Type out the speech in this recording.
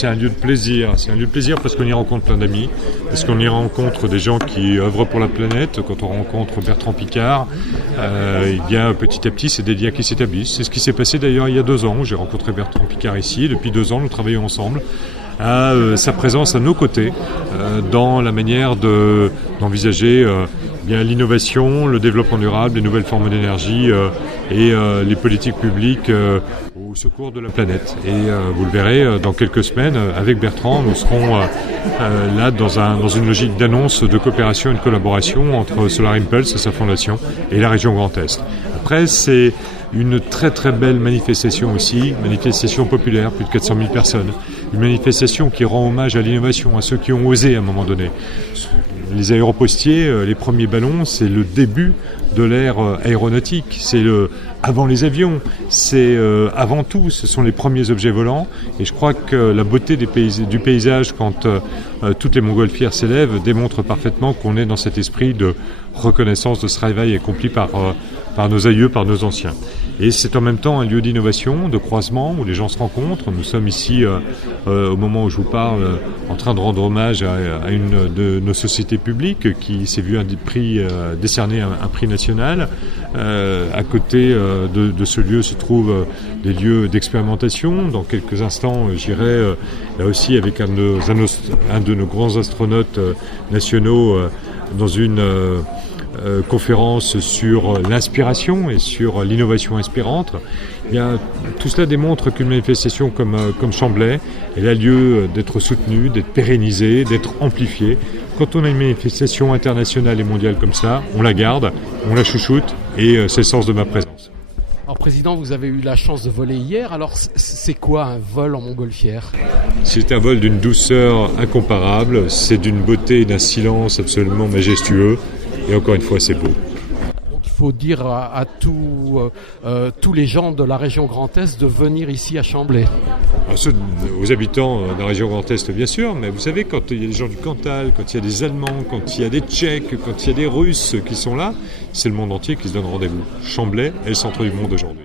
C'est un lieu de plaisir, parce qu'on y rencontre plein d'amis, parce qu'on y rencontre des gens qui œuvrent pour la planète. Quand on rencontre Bertrand Piccard, petit à petit c'est des liens qui s'établissent. C'est ce qui s'est passé d'ailleurs il y a 2 ans. J'ai rencontré Bertrand Piccard ici, et depuis 2 ans nous travaillons ensemble à sa présence à nos côtés dans la manière d'envisager l'innovation, le développement durable, les nouvelles formes d'énergie et les politiques publiques au secours de la planète. Et vous le verrez, dans quelques semaines, avec Bertrand, nous serons là dans une logique d'annonce de coopération et de collaboration entre Solar Impulse et sa fondation et la région Grand Est. Après, c'est une très très belle manifestation aussi, manifestation populaire, plus de 400 000 personnes. Une manifestation qui rend hommage à l'innovation, à ceux qui ont osé à un moment donné. Les aéropostiers, les premiers ballons, c'est le début de l'ère aéronautique. C'est avant les avions, c'est avant tout, ce sont les premiers objets volants. Et je crois que la beauté du paysage, quand toutes les montgolfières s'élèvent, démontre parfaitement qu'on est dans cet esprit de reconnaissance de ce travail accompli par nos aïeux, par nos anciens. Et c'est en même temps un lieu d'innovation, de croisement, où les gens se rencontrent. Nous sommes ici, au moment où je vous parle, en train de rendre hommage à une de nos sociétés publiques qui s'est vu décerner un prix national. À côté de ce lieu se trouvent des lieux d'expérimentation. Dans quelques instants, j'irai là aussi avec un de nos grands astronautes nationaux dans une conférence sur l'inspiration et sur l'innovation inspirante. Eh bien, tout cela démontre qu'une manifestation comme Chamblay, elle a lieu d'être soutenue, d'être pérennisée, d'être amplifiée. Quand on a une manifestation internationale et mondiale comme ça, on la garde, on la chouchoute et c'est le sens de ma présence. Alors Président, vous avez eu la chance de voler hier, alors c'est quoi un vol en montgolfière ? C'est un vol d'une douceur incomparable, c'est d'une beauté et d'un silence absolument majestueux. Et encore une fois, c'est beau. Donc il faut dire à tous les gens de la région Grand Est de venir ici à Chamblay. Aux habitants de la région Grand Est, bien sûr, mais vous savez, quand il y a des gens du Cantal, quand il y a des Allemands, quand il y a des Tchèques, quand il y a des Russes qui sont là, c'est le monde entier qui se donne rendez-vous. Chamblay est le centre du monde aujourd'hui.